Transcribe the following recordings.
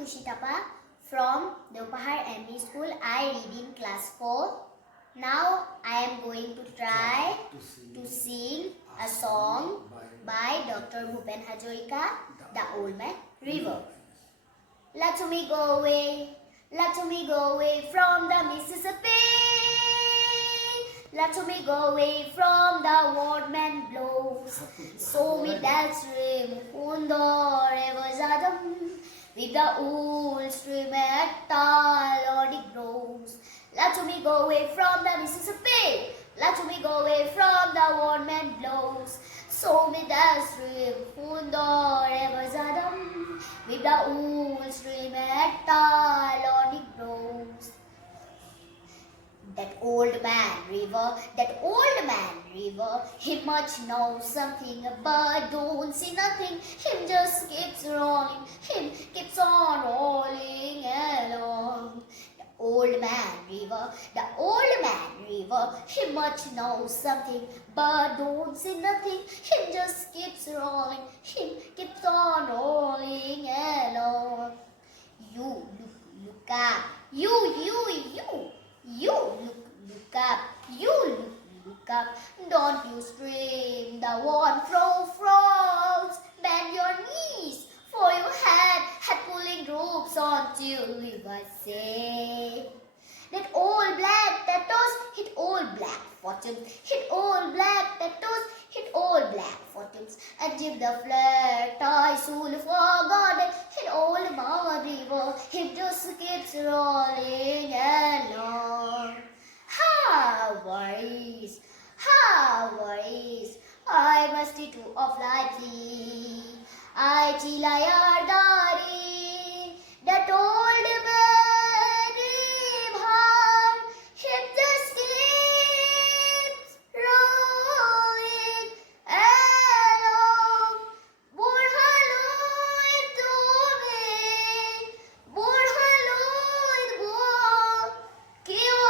Khushi Thapa from Deopahar MES School. I read in class 4. Now I am going to try to sing a song by Dr. Bhupen Hazarika, The Old Man River. Let me go away from the Mississippi. Let me go away from the warm and blows. So me that stream rivers Adam with the old stream at tall on it grows. Let me go away from the Mississippi. Let me go away from the warm and blows. So me that stream rivers Adam with the old stream at tall on it grows. That old man river, he much knows something, but don't see nothing. Him just keeps rolling, him keeps on rolling along. The old man river, he much knows something, but don't see nothing. Him just keeps rolling, him keeps on rolling along. You look up, you look up, don't you stream the warm frogs, bend your knees for your head pulling ropes until river say. That old black tattoos hit old black fortunes, hit old black tattoos, hit old black fortunes, and if the flat I soon forgotten, hit old mama river, he just keeps rolling along. How worries, I must do of lightly, I chilayardari, that old man river, him just keeps rolling along. Burhalo itome, burhalo itbo, kiyo.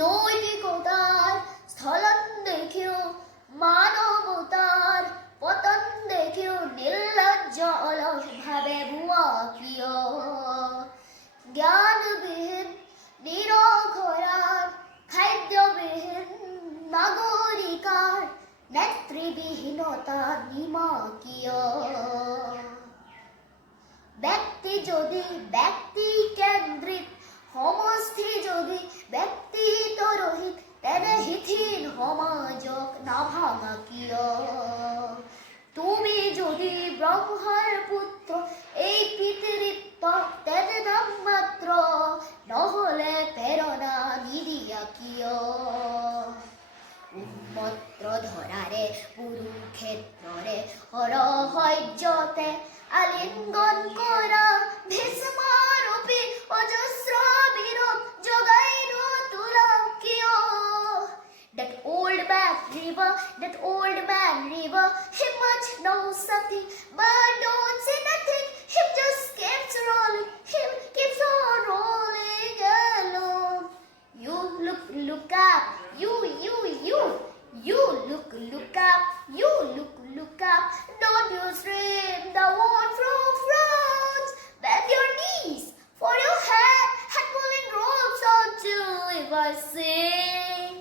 নৈতিকতার স্থলন দেখিও, মানবতার পতন দেখিও, নির্লজ্জ অলস ভাবে ভুয়া কিয়। জ্ঞানবিহীন নিরক্ষরার, খাদ্যবিহীন নাগরিকার, নেতৃবিহীনতা নিমাকিয়। ব্যক্তি যদি ব্যক্তি কেন্দ্রিক, সমষ্টি যদি ব্যক্তিত রহিত, তেনে হিথিন সমাজক নাভাঙা কিয়। তুমি যদি ব্ৰহ্মাৰ পুত্ৰ, এই পিতৃত্ব তেনে নাম মাত্ৰ, নহলে প্ৰেৰণা নিদিয়া কিয়। উন্মত্ত ধৰাৰে কুৰুক্ষেত্ৰৰে হৰহৈৰ্যতে আলিঙ্গন কৰা, ভীষ্মৰূপী অজস্ৰ বীৰক জগাই নোতোলা কিয়। That old man river, he much knows something, but don't say nothing. Him just keeps rolling, him keeps on rolling along. You look up, you look up, you look up. Don't you stream the warm frogs, bend your knees for your head pulling ropes until river sing.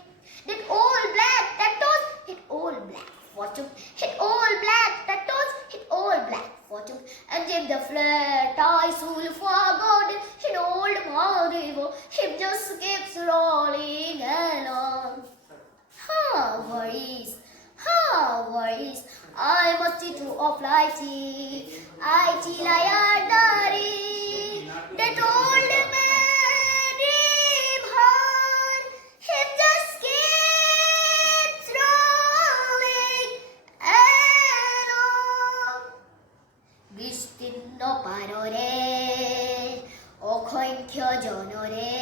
That old black tattoos hit old black fortune, hit old black tattoos, hit old black fortune, and if the flat I soon forgotten, hit old river, him just keeps rolling along. How worries, I must do of lighty, I chilayardari, that old man river, him just keeps rolling along. বিস্তীর্ণ পাৰৰে, অসংখ্য জনৰে,